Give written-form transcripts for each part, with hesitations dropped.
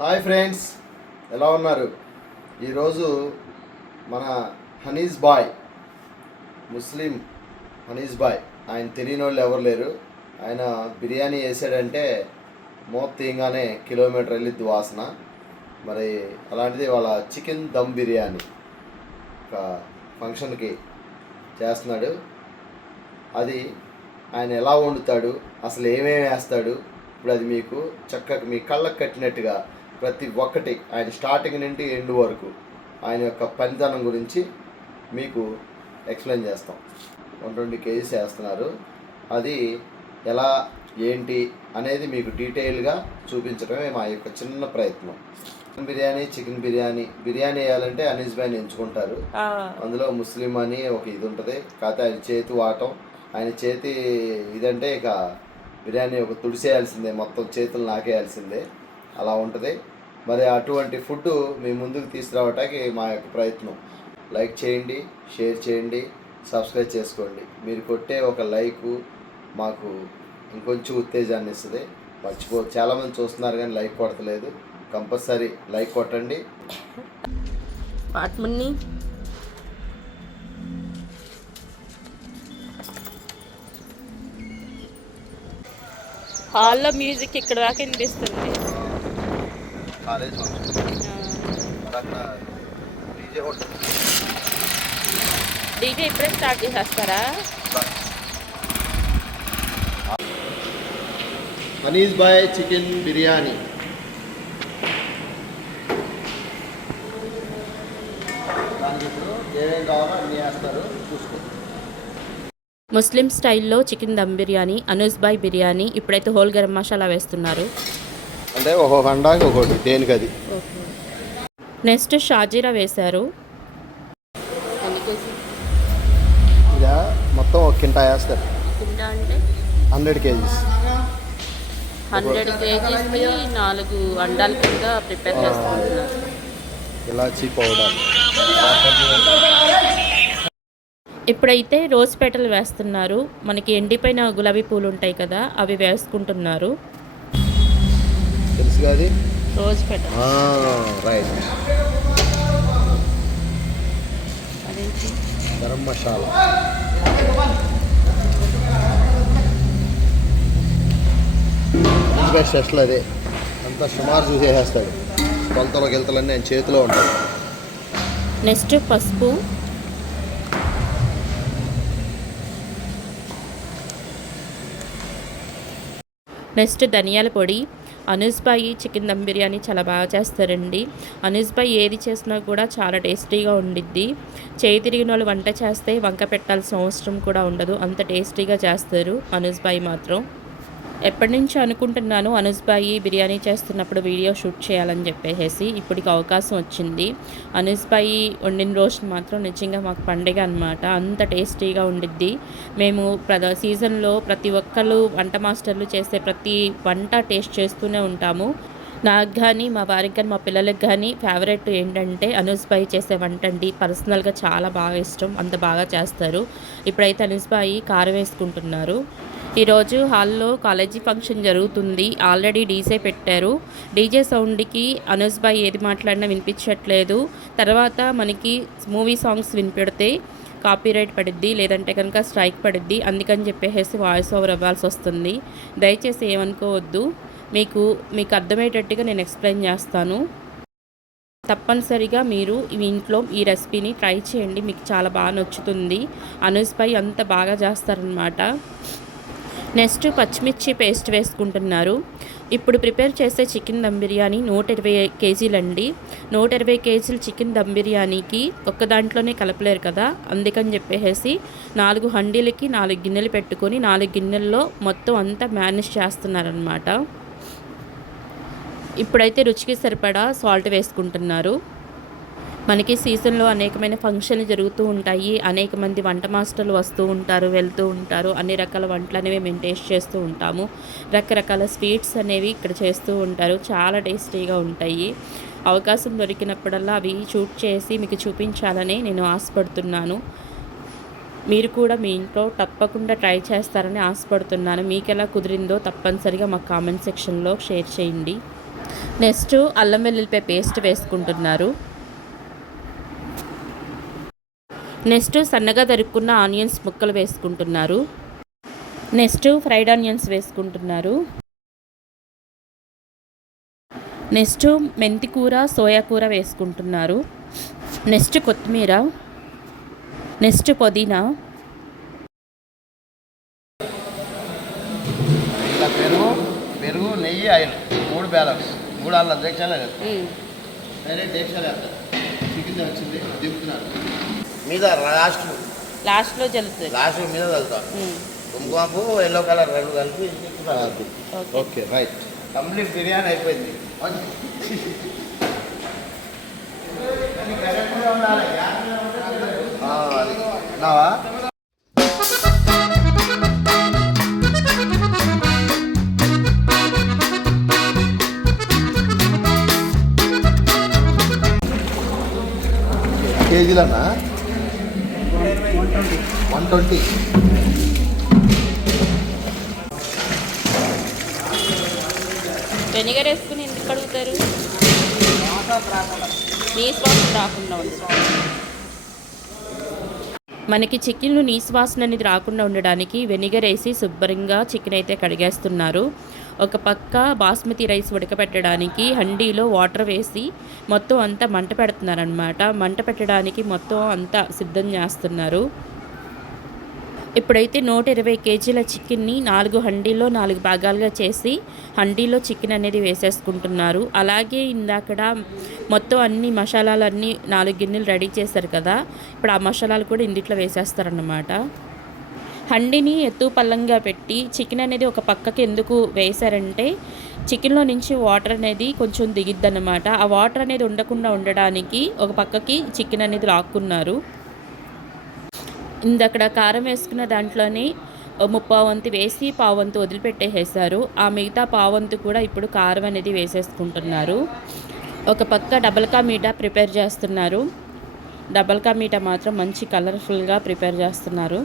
Hi friends, ఎలా ఉన్నారు? ఈరోజు మన హనీజ్ బాయ్, ముస్లిం హనీజ్ బాయ్, ఆయన తెలియని వాళ్ళు ఎవరు లేరు. ఆయన బిర్యానీ వేసాడంటే మూత తీయగానే కిలోమీటర్ వెళ్ళిద్ది వాసన. మరి అలాంటిది వాళ్ళ చికెన్ దమ్ బిర్యానీ ఒక ఫంక్షన్కి చేస్తున్నాడు. అది ఆయన ఎలా వండుతాడు, అసలు ఏమేమి వేస్తాడు, ఇప్పుడు అది మీకు చక్కగా మీ కళ్ళకు కట్టినట్టుగా ప్రతి ఒక్కటి ఆయన స్టార్టింగ్ నుండి ఎండ్ వరకు ఆయన యొక్క పనితనం గురించి మీకు ఎక్స్ప్లెయిన్ చేస్తాం. 120 కేజీస్ వేస్తున్నారు. అది ఎలా ఏంటి అనేది మీకు డీటెయిల్గా చూపించడమే మా యొక్క చిన్న ప్రయత్నం. చికెన్ బిర్యానీ వేయాలంటే అనీస్ భాయ్ని ఎంచుకుంటారు. అందులో ముస్లిం అని ఒక ఇది ఉంటుంది. కాకపోతే ఆయన చేతి వాటం, ఆయన చేతి ఇదంటే ఇక బిర్యానీ ఒక తుడిసేయాల్సిందే, మొత్తం చేతులు నాకేయాల్సిందే, అలా ఉంటుంది. మరి అటువంటి ఫుడ్ మీ ముందుకు తీసుకురావటానికి మా యొక్క ప్రయత్నం. లైక్ చేయండి, షేర్ చేయండి, సబ్స్క్రైబ్ చేసుకోండి. మీరు కొట్టే ఒక లైకు మాకు ఇంకొంచెం ఉత్తేజాన్ని ఇస్తుంది. చాలామంది చూస్తున్నారు కానీ లైక్ కొడతలేదు. కంపల్సరీ లైక్ కొట్టండి. హాల్లో మ్యూజిక్ ఇక్కడ దాకా వినిపిస్తుంది. కాలేజ్ డీజే ఇప్పుడే స్టార్ట్ చేసేస్తారా? హనీజ్ బాయ్ చికెన్ బిర్యానీ. దానికి ఇప్పుడు ఏమేమి కావాలో అన్నీ వేస్తారు, చూసుకోండి. ముస్లిం స్టైల్లో చికెన్ దమ్ బిర్యానీ, అనూస్ బాయ్ బిర్యానీ. ఇప్పుడైతే హోల్ గరం మసాలా వేస్తున్నారు. అంటే ఒక్కొక్క అండాకి ఒకటి, దేనికి అది. నెక్స్ట్ షాజీరా వేశారు. ఇలా మొత్తం ఒక కింటా వేస్తారు. అంటే 100 కేజీస్. 100 కేజీస్కి 4 అండాల కింద ప్రిపేర్ చేస్తున్నారు. ఇలాచీ పౌడర్. ఇప్పుడైతే రోజ్ పెటల్ వేస్తున్నారు. మనకి ఎండిపోయిన గులాబీ పూలు ఉంటాయి కదా, అవి వేసుకుంటున్నారు. తెలుసు అది రోజ్ పెటల్. రైట్. అదేంటి? గరం మసాలా. బెస్ట్ టెస్ట్లు అదే అంతా సుమారు చూసేసేస్తాడు. కొలతలు గిలతలన్నీ ఆయన చేతిలో ఉంటాయి. నెక్స్ట్ పసుపు. నెక్స్ట్ ధనియాల పొడి. అనూస్ బాయ్ చికెన్ దమ్ బిర్యానీ చాలా బాగా చేస్తారండి. అనూస్ బాయ్ ఏది చేసినా కూడా చాలా టేస్టీగా ఉండిద్ది. చేయి తిరిగిన వాళ్ళు వంట చేస్తే వంక పెట్టాల్సిన అవసరం కూడా ఉండదు, అంత టేస్టీగా చేస్తారు అనూస్ బాయ్ మాత్రం. ఎప్పటి నుంచో అనుకుంటున్నాను అనూస్ బాయ్ బిర్యానీ చేస్తున్నప్పుడు వీడియో షూట్ చేయాలని చెప్పేసి. ఇప్పటికి అవకాశం వచ్చింది. అనూస్ బాయ్ వండిన రోజు మాత్రం నిజంగా మాకు పండుగ అనమాట. అంత టేస్టీగా ఉండిద్ది. మేము సీజన్లో ప్రతి ఒక్కళ్ళు వంట మాస్టర్లు చేసే ప్రతి వంట టేస్ట్ చేస్తూనే ఉంటాము. నాకు కానీ మా వారికి కానీ మా పిల్లలకి కానీ ఫేవరెట్ ఏంటంటే అనూస్ బాయ్ చేసే వంట అండి. పర్సనల్గా చాలా బాగా ఇష్టం, అంత బాగా చేస్తారు. ఇప్పుడైతే అనూస్ బాయ్ కారం వేసుకుంటున్నారు. ఈరోజు హాల్లో కాలేజీ ఫంక్షన్ జరుగుతుంది. ఆల్రెడీ డీజే పెట్టారు. డీజే సౌండ్కి అనూస్ బాయ్ ఏది మాట్లాడినా వినిపించట్లేదు. తర్వాత మనకి మూవీ సాంగ్స్ వినిపెడితే కాపీరైట్ పడిద్ది, లేదంటే కనుక స్ట్రైక్ పడిద్ది. అందుకని చెప్పేసి వాయిస్ ఓవర్ ఇవ్వాల్సి వస్తుంది. దయచేసి ఏమనుకోవద్దు. మీకు అర్థమయ్యేటట్టుగా నేను ఎక్స్ప్లెయిన్ చేస్తాను. తప్పనిసరిగా మీరు ఇంట్లో ఈ రెసిపీని ట్రై చేయండి, మీకు చాలా బాగా నచ్చుతుంది. అనూస్ బాయ్ అంత బాగా చేస్తారనమాట. నెక్స్ట్ పచ్చిమిర్చి పేస్ట్ వేసుకుంటున్నారు. ఇప్పుడు ప్రిపేర్ చేసే చికెన్ దమ్ బిర్యానీ 120 కేజీలండి. 120 కేజీలు చికెన్ దమ్ బిర్యానీకి ఒక్క దాంట్లోనే కలపలేరు కదా, అందుకని చెప్పేసి 4 హండీలకి 4 గిన్నెలు పెట్టుకొని 4 గిన్నెల్లో మొత్తం అంతా మేనేజ్ చేస్తున్నారనమాట. ఇప్పుడైతే రుచికి సరిపడా సాల్ట్ వేసుకుంటున్నారు. మనకి సీజన్లో అనేకమైన ఫంక్షన్లు జరుగుతూ ఉంటాయి. అనేక మంది వంట మాస్టర్లు వస్తూ ఉంటారు, వెళ్తూ ఉంటారు. అన్ని రకాల వంటలు అనేవి మేము టేస్ట్ చేస్తూ ఉంటాము. రకరకాల స్వీట్స్ అనేవి ఇక్కడ చేస్తూ ఉంటారు. చాలా టేస్టీగా ఉంటాయి. అవకాశం దొరికినప్పుడల్లా అవి షూట్ చేసి మీకు చూపించాలని నేను ఆశపడుతున్నాను. మీరు కూడా మీ ఇంట్లో తప్పకుండా ట్రై చేస్తారని ఆశపడుతున్నాను. మీకు ఎలా కుదిరిందో తప్పనిసరిగా మా కామెంట్ సెక్షన్లో షేర్ చేయండి. నెక్స్ట్ అల్లం వెల్లుల్లిపాయ పేస్ట్ వేసుకుంటున్నారు. నెక్స్ట్ సన్నగా తరుక్కున్న ఆనియన్స్ ముక్కలు వేసుకుంటున్నారు. నెక్స్ట్ ఫ్రైడ్ ఆనియన్స్ వేసుకుంటున్నారు. నెక్స్ట్ మెంతి కూర, సోయా కూర వేసుకుంటున్నారు. నెక్స్ట్ కొత్తిమీర, నెక్స్ట్ పుదీనా, ఇలా పెరుగు నెయ్యి ఆయిల్ 3 బ్యాలెన్స్ 3 అల్ల దేక్షాలే డైరెక్ట్ దేక్షాలే చికెన్ వచ్చింది దింపుతున్నారు మీద లాస్ట్లో జల్లుతుంది. లాస్ట్ మీద చల్లుతాం. కుంకుమపు ఎల్లో కలర్ 2 కలిపి ఓకే రైట్ కంప్లీట్ బిర్యానీ అయిపోయింది. నావా కేజీలన్నా 120. వెనిగర్ వేసుకుని ఎందుకు కడుగుతారు? నీసు వాసన రాకుండా మనకి చికెన్లో నీసు వాసన అనేది రాకుండా ఉండడానికి వెనిగర్ వేసి శుభ్రంగా చికెన్ అయితే కడిగేస్తున్నారు. ఒక పక్క బాస్మతి రైస్ ఉడకపెట్టడానికి హండీలో వాటర్ వేసి మొత్తం అంతా మంట పెడుతున్నారనమాట. మంట పెట్టడానికి మొత్తం అంతా సిద్ధం చేస్తున్నారు. ఇప్పుడైతే 120 కేజీల చికెన్ని 4 హండీలో 4 భాగాలుగా చేసి హండీలో చికెన్ అనేది వేసేసుకుంటున్నారు. అలాగే ఇందాకడ మొత్తం అన్ని మసాలాలన్నీ 4 గిన్నెలు రెడీ చేశారు కదా, ఇప్పుడు ఆ మసాలాలు కూడా ఇందులో వేసేస్తారన్నమాట. హండీని ఎత్తు పల్లంగా పెట్టి చికెన్ అనేది ఒక పక్కకి ఎందుకు వేశారంటే చికెన్లో నుంచి వాటర్ అనేది కొంచెం దిగిద్దన్నమాట. ఆ వాటర్ అనేది ఉండకుండా ఉండడానికి ఒక పక్కకి చికెన్ అనేది లాక్కున్నారు. ఇందక్కడ కారం వేసుకున్న దాంట్లోనే 3/4 వంతు వేసి 1/4 వంతు వదిలిపెట్టేసేసారు. ఆ మిగతా 1/4 వంతు కూడా ఇప్పుడు కారం అనేది వేసేసుకుంటున్నారు. ఒక పక్క డబల్ కా మీఠా ప్రిపేర్ చేస్తున్నారు. డబల్ కా మీఠా మాత్రం మంచి కలర్ఫుల్గా ప్రిపేర్ చేస్తున్నారు.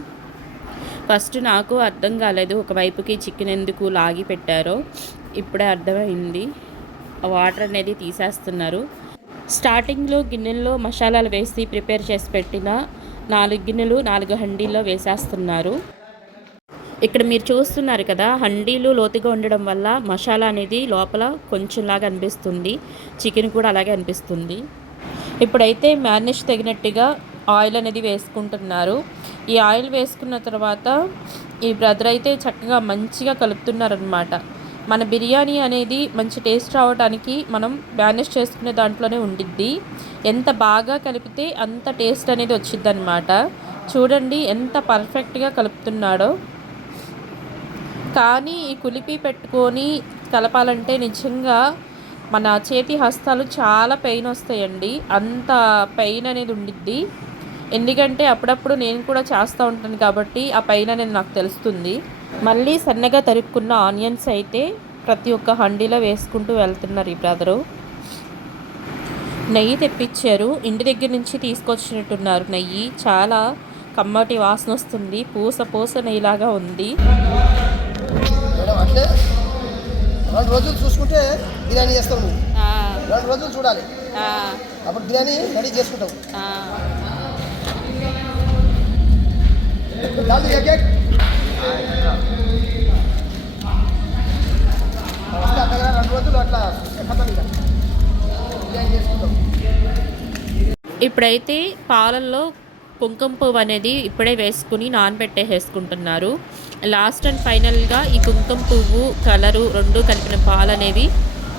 ఫస్ట్ నాకు అర్థం కాలేదు ఒకవైపుకి చికెన్ ఎందుకు లాగి పెట్టారో, ఇప్పుడే అర్థమైంది. వాటర్ అనేది తీసేస్తున్నారు. స్టార్టింగ్లో గిన్నెల్లో మసాలాలు వేసి ప్రిపేర్ చేసి పెట్టిన 4 గిన్నెలు 4 హండీల్లో వేసేస్తున్నారు. ఇక్కడ మీరు చూస్తున్నారు కదా, హండీలు లోతుగా ఉండడం వల్ల మసాలా అనేది లోపల కొంచెంలాగా అనిపిస్తుంది. చికెన్ కూడా అలాగే అనిపిస్తుంది. ఇప్పుడైతే మ్యారినేషన్ తగినట్టుగా ఆయిల్ అనేది వేసుకుంటున్నారు. ఈ ఆయిల్ వేసుకున్న తర్వాత ఈ బ్రదర్ అయితే చక్కగా మంచిగా కలుపుతున్నారనమాట. మన బిర్యానీ అనేది మంచి టేస్ట్ రావడానికి మనం మ్యారినేట్ చేసుకునే దాంట్లోనే ఉండిద్ది. ఎంత బాగా కలిపితే అంత టేస్ట్ అనేది వచ్చిద్ది అనమాట. చూడండి ఎంత పర్ఫెక్ట్గా కలుపుతున్నాడో. కానీ ఈ కులిపి పెట్టుకొని కలపాలంటే నిజంగా మన చేతి హస్తాలు చాలా పెయిన్ వస్తాయండి. అంత పెయిన్ అనేది ఉండిద్ది. ఎందుకంటే అప్పుడప్పుడు నేను కూడా చేస్తూ ఉంటాను కాబట్టి ఆ పెయిన్ అనేది నాకు తెలుస్తుంది. మళ్ళీ సన్నగా తరుక్కున్న ఆనియన్స్ అయితే ప్రతి ఒక్క హండీలో వేసుకుంటూ వెళ్తున్నారు ఈ బ్రదరు. నెయ్యి తెప్పించారు, ఇంటి దగ్గర నుంచి తీసుకొచ్చినట్టున్నారు. నెయ్యి చాలా కమ్మటి వాసన వస్తుంది. పూస నెయ్యిలాగా ఉంది. 2 రోజులు చూసుకుంటే బిర్యానీ చేస్తావు నువ్వు. 2 రోజులు చూడాలి, అప్పుడు బిర్యానీ రెడీ చేసుకుంటావు. అక్కడ 2 రోజులు అట్లా బిర్యానీ చేసుకుంటాం. ఇప్పుడైతే పాలల్లో కుంకుమ పువ్వు అనేది ఇప్పుడే వేసుకుని నానబెట్టేసుకుంటున్నారు. లాస్ట్ అండ్ ఫైనల్గా ఈ కుంకుమ పువ్వు కలరు 2 కలిపిన పాలు అనేవి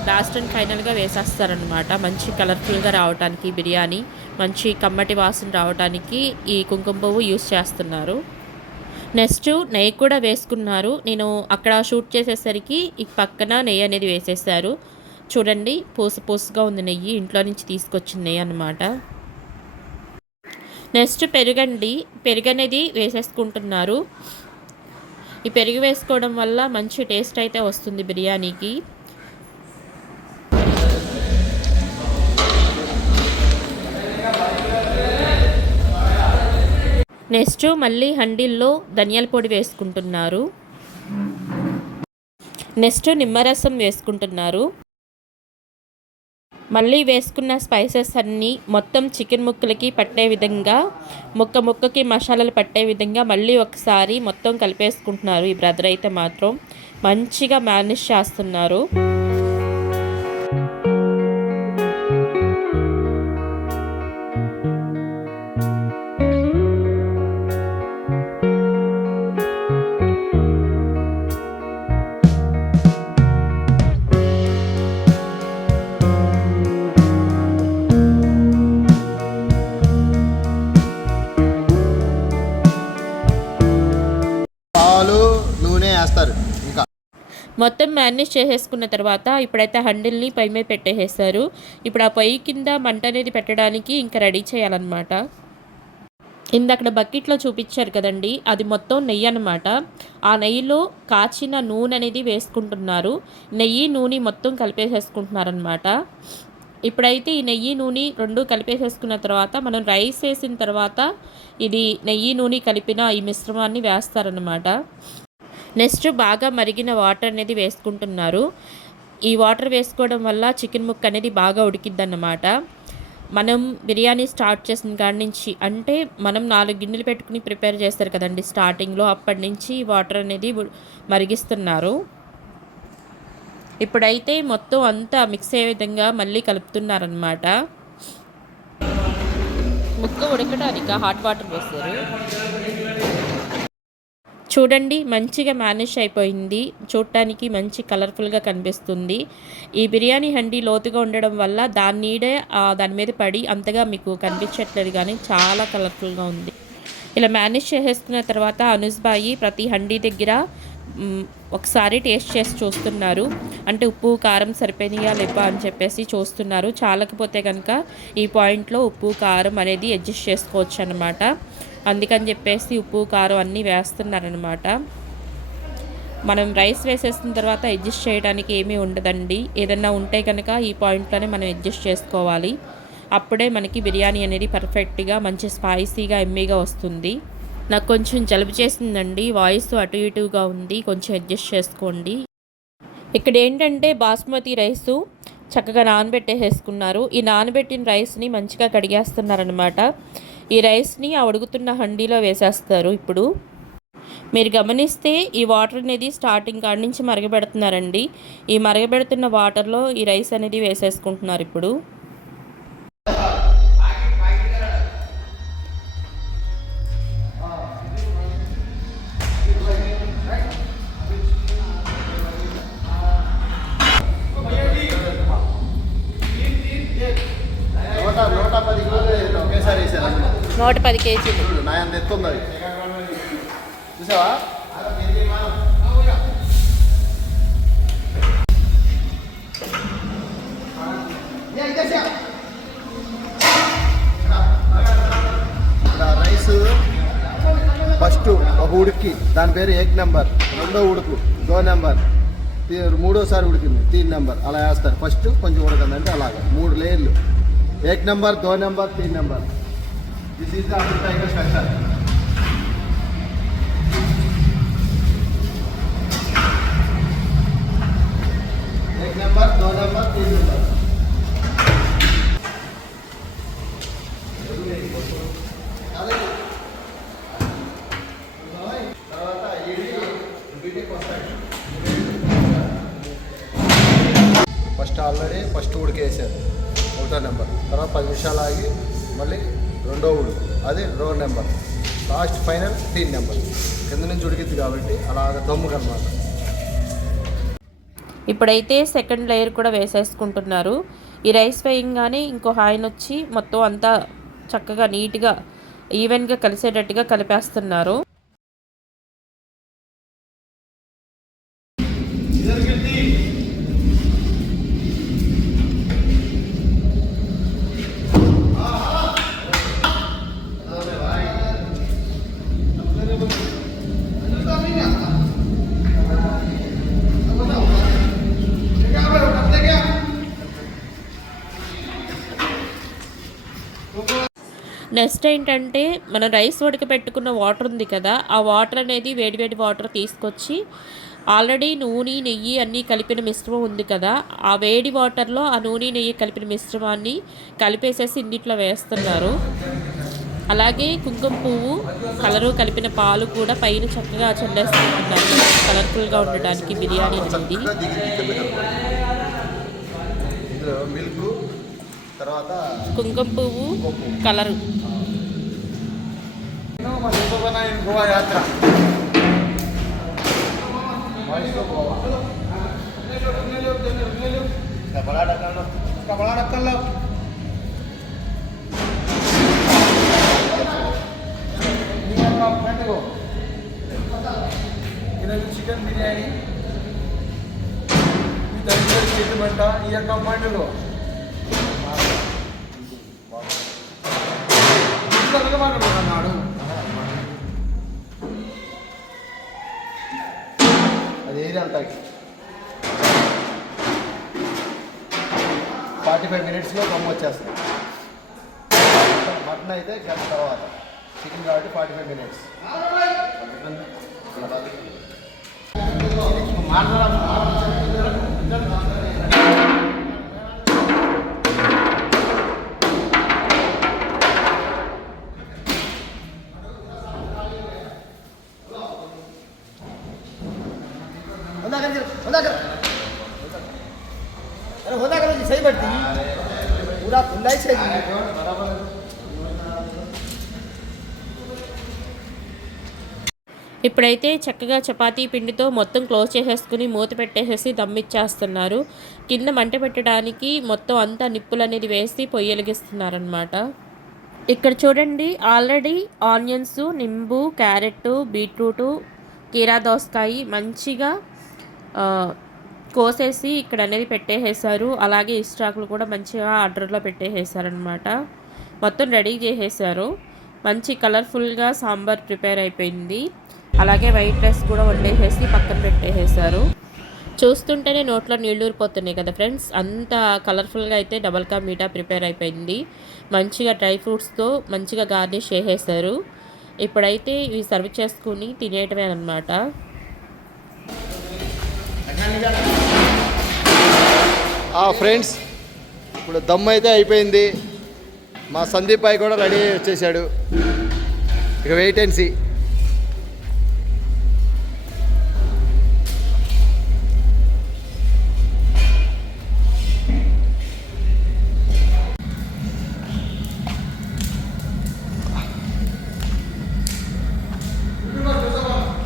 లాస్ట్ అండ్ ఫైనల్గా వేసేస్తారనమాట. మంచి కలర్ఫుల్గా రావడానికి బిర్యానీ మంచి కమ్మటి వాసన రావడానికి ఈ కుంకుమ పువ్వు యూస్ చేస్తున్నారు. నెక్స్ట్ నెయ్యి కూడా వేసుకున్నారు. నేను అక్కడ షూట్ చేసేసరికి ఈ పక్కన నెయ్యి అనేది వేసేసారు. చూడండి పూసగా ఉంది నెయ్యి, ఇంట్లో నుంచి తీసుకొచ్చిన నెయ్యి అన్నమాట. నెక్స్ట్ పెరుగు అనేది వేసేసుకుంటున్నారు. ఈ పెరుగు వేసుకోవడం వల్ల మంచి టేస్ట్ అయితే వస్తుంది బిర్యానీకి. నెక్స్ట్ మళ్ళీ హండీల్లో ధనియాల పొడి వేసుకుంటున్నారు. నెక్స్ట్ నిమ్మరసం వేసుకుంటున్నారు. మళ్ళీ వేసుకున్న స్పైసెస్ అన్నీ మొత్తం చికెన్ ముక్కలకి పట్టే విధంగా ముక్కకి మసాలాలు పట్టే విధంగా మళ్ళీ ఒకసారి మొత్తం కలిపేసుకుంటున్నారు. ఈ బ్రదర్ అయితే మాత్రం మంచిగా మేనేజ్ చేస్తున్నారు. పాలు నూనె వేస్తారు. ఇంకా మొత్తం మేనేజ్ చేసేసుకున్న తర్వాత ఇప్పుడైతే హండిల్ని పొయ్యి మీద పెట్టేసేస్తారు. ఇప్పుడు ఆ పొయ్యి కింద మంట అనేది పెట్టడానికి ఇంకా రెడీ చేయాలన్నమాట. ఇందక్కడ బకెట్లో చూపించారు కదండి, అది మొత్తం నెయ్యి అనమాట. ఆ నెయ్యిలో కాచిన నూనె అనేది వేసుకుంటున్నారు. నెయ్యి నూనె మొత్తం కలిపేసేసుకుంటున్నారనమాట. ఇప్పుడైతే ఈ నెయ్యి నూనె రెండు కలిపేసేసుకున్న తర్వాత మనం రైస్ వేసిన తర్వాత ఇది నెయ్యి నూనె కలిపిన ఈ మిశ్రమాన్ని వేస్తారనమాట. నెక్స్ట్ బాగా మరిగిన వాటర్ అనేది వేసుకుంటున్నారు. ఈ వాటర్ వేసుకోవడం వల్ల చికెన్ ముక్క అనేది బాగా ఉడికిద్దన్నమాట. మనం బిర్యానీ స్టార్ట్ చేసిన కాడి నుంచి, అంటే మనం 4 గిన్నెలు పెట్టుకుని ప్రిపేర్ చేస్తారు కదండి స్టార్టింగ్లో, అప్పటి నుంచి వాటర్ అనేది మరిగిస్తున్నారు. ఇప్పుడైతే మొత్తం అంతా మిక్స్ అయ్యే విధంగా మళ్ళీ కలుపుతున్నారనమాట. ముక్క ఉడకడానికి హాట్ వాటర్ పోస్తారు. చూడండి మంచిగా మేనేజ్ అయిపోయింది. చూడటానికి మంచి కలర్ఫుల్గా కనిపిస్తుంది. ఈ బిర్యానీ హండీ లోతుగా ఉండడం వల్ల దాని నీడే దాని మీద పడి అంతగా మీకు కనిపించట్లేదు, కానీ చాలా కలర్ఫుల్గా ఉంది. ఇలా మేనేజ్ చేసేసుకున్న తర్వాత అనుజ్ బాయి ప్రతి హండీ దగ్గర ఒకసారి టేస్ట్ చేసి చూస్తున్నారు. అంటే ఉప్పు కారం సరిపోయినాయా లేవా అని చెప్పేసి చూస్తున్నారు. చాలకపోతే కనుక ఈ పాయింట్లో ఉప్పు కారం అనేది అడ్జస్ట్ చేసుకోవచ్చు అన్నమాట. అందుకని చెప్పేసి ఉప్పు కారం అన్నీ వేస్తున్నారనమాట. మనం రైస్ వేసేసిన తర్వాత అడ్జస్ట్ చేయడానికి ఏమీ ఉండదండి. ఏదన్నా ఉంటే కనుక ఈ పాయింట్లోనే మనం అడ్జస్ట్ చేసుకోవాలి. అప్పుడే మనకి బిర్యానీ అనేది పర్ఫెక్ట్గా మంచి స్పైసీగా ఎమ్మీగా వస్తుంది. నాకు కొంచెం జలుబు చేసిందండి, వాయిస్ అటు ఇటుగా ఉంది, కొంచెం అడ్జస్ట్ చేసుకోండి. ఇక్కడ ఏంటంటే బాస్మతి రైసు చక్కగా నానబెట్టేసుకున్నారు. ఈ నానబెట్టిన రైస్ని మంచిగా కడిగేస్తున్నారనమాట. ఈ రైస్ని ఆ ఉడుకుతున్న హండీలో వేసేస్తారు. ఇప్పుడు మీరు గమనిస్తే ఈ వాటర్ అనేది స్టార్టింగ్ కాడి నుంచి మరగబెడుతున్నారండి. ఈ మరగబెడుతున్న వాటర్లో ఈ రైస్ అనేది వేసేసుకుంటున్నారు. ఇప్పుడు ఒకేసారి వేసారు. 110 కేజీలు నాయంత ఎత్తుంది అది, చూసావా? రైస్ ఫస్ట్ ఒక ఉడికి దాని పేరు 1 నెంబర్, రెండో ఉడుకు 2 నెంబర్, మూడోసారి ఉడికింది 3 నెంబర్, అలా వేస్తారు. ఫస్ట్ కొంచెం ఉడకందంటే అలాగా 3 లేయర్లు. 1 number, 2 number, 3 number. This is the Amrutha tiger special. Number 2 number 3 number. తర్వాత ఫస్ట్ ఆల్రెడీ ఫస్ట్ ఉడికేసారు 1 నెంబర్. తర్వాత 10 నిమిషాలు ఆగి మళ్ళీ రెండో ఉడుకు, అది 2 నెంబర్. Last final 3 number. కింద నుంచి ఉడికిద్ది కాబట్టి అలాగ దమ్ముకు అనమాట. ఇప్పుడైతే సెకండ్ లేయర్ కూడా వేసేసుకుంటున్నారు. ఈ రైస్ వేయంగానే ఇంకో ఆయన వచ్చి మొత్తం అంతా చక్కగా నీట్గా ఈవెన్గా కలిసేటట్టుగా కలిపేస్తున్నారు. నెక్స్ట్ ఏంటంటే మనం రైస్ ఉడకబెట్టుకున్న వాటర్ ఉంది కదా, ఆ వాటర్ అనేది వేడివేడి వాటర్ తీసుకొచ్చి ఆల్రెడీ నూనె నెయ్యి అన్నీ కలిపిన మిశ్రమం ఉంది కదా, ఆ వేడి వాటర్లో ఆ నూనె నెయ్యి కలిపిన మిశ్రమాన్ని కలిపేసేసి ఇందులో వేస్తున్నారు. అలాగే కుంకుమ పువ్వు కలరు కలిపిన పాలు కూడా పైన చక్కగా చల్లేస్తున్నారు కలర్ఫుల్గా ఉండడానికి బిర్యానీ అనేది. కుంకుమ పువ్వు కలరు గోవా యాత్ర చికెన్ బిర్యానీ చేయమంట ఈ యొక్క పండుగ నాడు అది ఏరియా అంతా 45 minutesలో దమ్ వచ్చేస్తుంది. మటన్ అయితే గంట తర్వాత, చికెన్ కాబట్టి 45 minutes. सही बढ़ती पूरा खुला ही सही ఇప్పుడైతే చక్కగా చపాతీ పిండితో మొత్తం క్లోజ్ చేసేసుకుని మూత పెట్టేసేసి దమ్ ఇచ్చేస్తున్నారు. కింద మంట పెట్టడానికి మొత్తం అంతా నిప్పులు అనేది వేసి పొయ్యి వెలిగిస్తున్నారనమాట. ఇక్కడ చూడండి, ఆల్రెడీ ఆనియన్స్, నింబు, క్యారెట్, బీట్రూటు, కీరా దోసకాయ మంచిగా కోసేసి ఇక్కడ అనేది పెట్టేసేసారు. అలాగే ఇస్టాకులు కూడా మంచిగా ఆర్డర్లో పెట్టేసేసారనమాట. మొత్తం రెడీ చేసేసారు. మంచి కలర్ఫుల్గా సాంబార్ ప్రిపేర్ అయిపోయింది. అలాగే వైట్ రైస్ కూడా వండేసేసి పక్కన పెట్టేసేసారు. చూస్తుంటేనే నోట్లో నీళ్ళు ఊరిపోతున్నాయి కదా ఫ్రెండ్స్. అంత కలర్ఫుల్గా అయితే డబల్ కా మీఠా ప్రిపేర్ అయిపోయింది. మంచిగా డ్రై ఫ్రూట్స్తో మంచిగా గార్నిష్ చేసేసారు. ఇప్పుడైతే ఇవి సర్వ్ చేసుకుని తినేయటమే అన్నమాట. ఫ్రెండ్స్, ఇప్పుడు దమ్ అయితే అయిపోయింది. మా సందీప్ అయ్య కూడా రెడీ అయ్యి వచ్చేసాడు. ఇక వెయిట్ అండ్ సీ.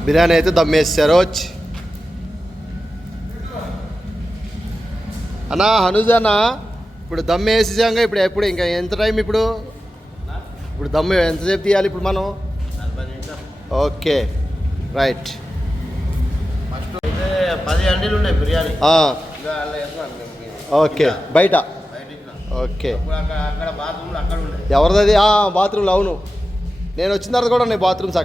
బిర్యానీ అయితే దమ్ వేసారు. అన్నా హనుజ్ అన్న, ఇప్పుడు దమ్ వేసేసాక ఇప్పుడు ఇంకా ఎంత టైం ఇప్పుడు దమ్ ఎంతసేపు తీయాలి ఇప్పుడు మనం? Okay, right. 10 అండీలు ఉన్నాయి బిర్యానీ. ఓకే, బయట. ఓకే, ఎవరిది? బాత్రూమ్లో. అవును, నేను వచ్చిన తర్వాత కూడా ఉన్నాయి బాత్రూమ్స్.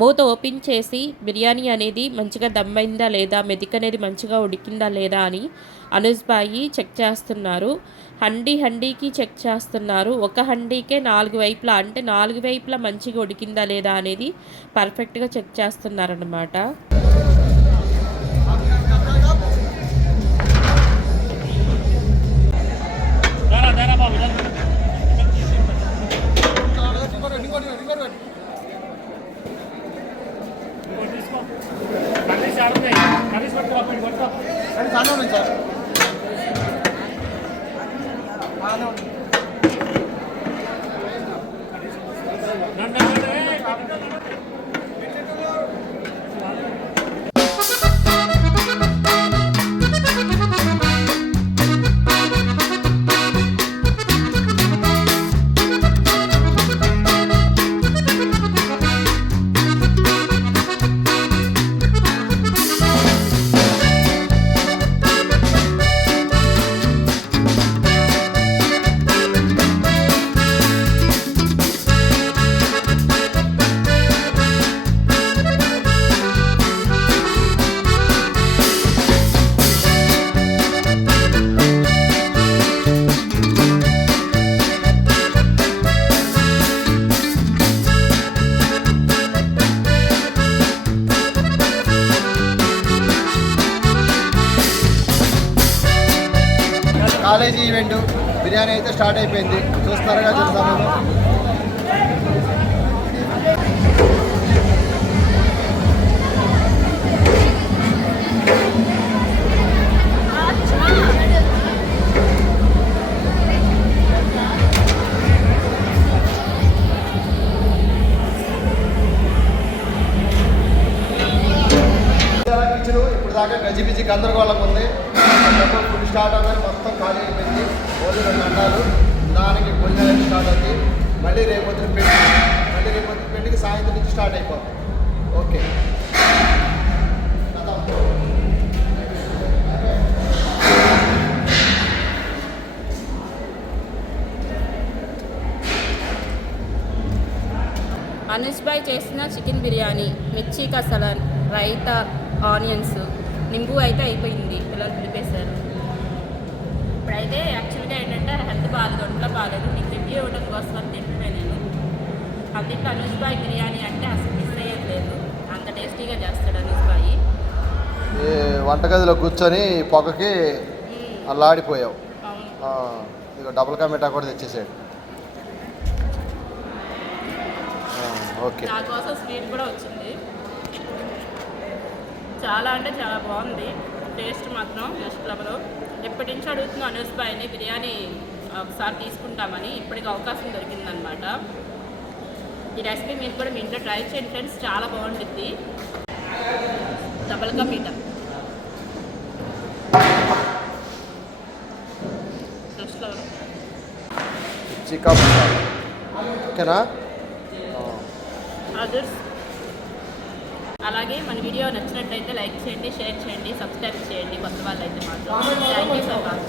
మూత ఓపెన్ చేసి బిర్యానీ అనేది మంచిగా దమ్మైందా లేదా, మెదిక అనేది మంచిగా ఉడికిందా లేదా అని అనుజ్ బాయి చెక్ చేస్తున్నారు. హండీకి చెక్ చేస్తున్నారు. ఒక హండీకే 4 వైపులా, అంటే 4 వైపులా మంచిగా ఉడికిందా లేదా అనేది పర్ఫెక్ట్గా చెక్ చేస్తున్నారన్నమాట. కేజీ ఈవెంట్ బిర్యానీ అయితే స్టార్ట్ అయిపోయింది. చూస్తున్నారుగా జనసామాన్యం. కిచెన్ ఇప్పుడు దాకా గజిబిజి గందరగోళంగా ఉంది. ఫుడ్ స్టార్ట్ అవ్వగానే మొత్తం ఖాళీ అయిపోయింది. ఓన్లీ 2 గంటలు దానికి భోజనాలు స్టార్ట్ అవుతుంది. మళ్ళీ రేపొద్దున పెళ్లికి సాయంత్రం నుంచి స్టార్ట్ అయిపోతుంది. ఓకే అనుష్ భాయ్ చేసిన చికెన్ బిర్యానీ, మిర్చి కసలన్, రైతా, ఆనియన్స్, నింబు అయితే అయిపోయింది. పిల్లలు పిలిపేశారు. ఇప్పుడైతే యాక్చువల్గా ఏంటంటే హెల్త్ బాగాలేదు, ఒంట్లో బాగాలేదు. మీకు రివ్యూ ఇవ్వడం కోసం తింటున్నాను నేను. అందుకే అనుష్ భాయ్ బిర్యానీ అంటే అసలు మిస్ అయ్యేది లేదు. అంత టేస్టీగా చేస్తాడు అనుష్ భాయ్. ఈ వంటగదిలో కూర్చొని పొగకి అల్లాడిపోయావు. అవును. ఇక డబుల్ కా మిఠా కూడా తెచ్చేసాడు. ఓకే, నా కోసం స్వీట్ కూడా వచ్చింది. చాలా అంటే చాలా బాగుంది. టేస్ట్ మాత్రం నెక్స్ట్ లెవెల్. ఎప్పటి నుంచి అడుగుతున్నాను అనుష్ భాయ్ని బిర్యానీ ఒకసారి తీసుకుంటామని. ఇప్పటికి అవకాశం దొరికిందనమాట. ఈ రెసిపీ మీరు కూడా మీ ఇంట్లో ట్రై చేయండి ఫ్రెండ్స్, చాలా బాగుంటుంది. డబల్ కా మీటా నెక్స్ట్ లెవెల్. చికెన్ ఓకేనా? అదర్స్ అలాగే మన వీడియో నచ్చినట్టయితే లైక్ చేయండి, షేర్ చేయండి, సబ్స్క్రైబ్ చేయండి. కొత్త వాళ్ళు అయితే మాత్రం థ్యాంక్ యూ సో మచ్.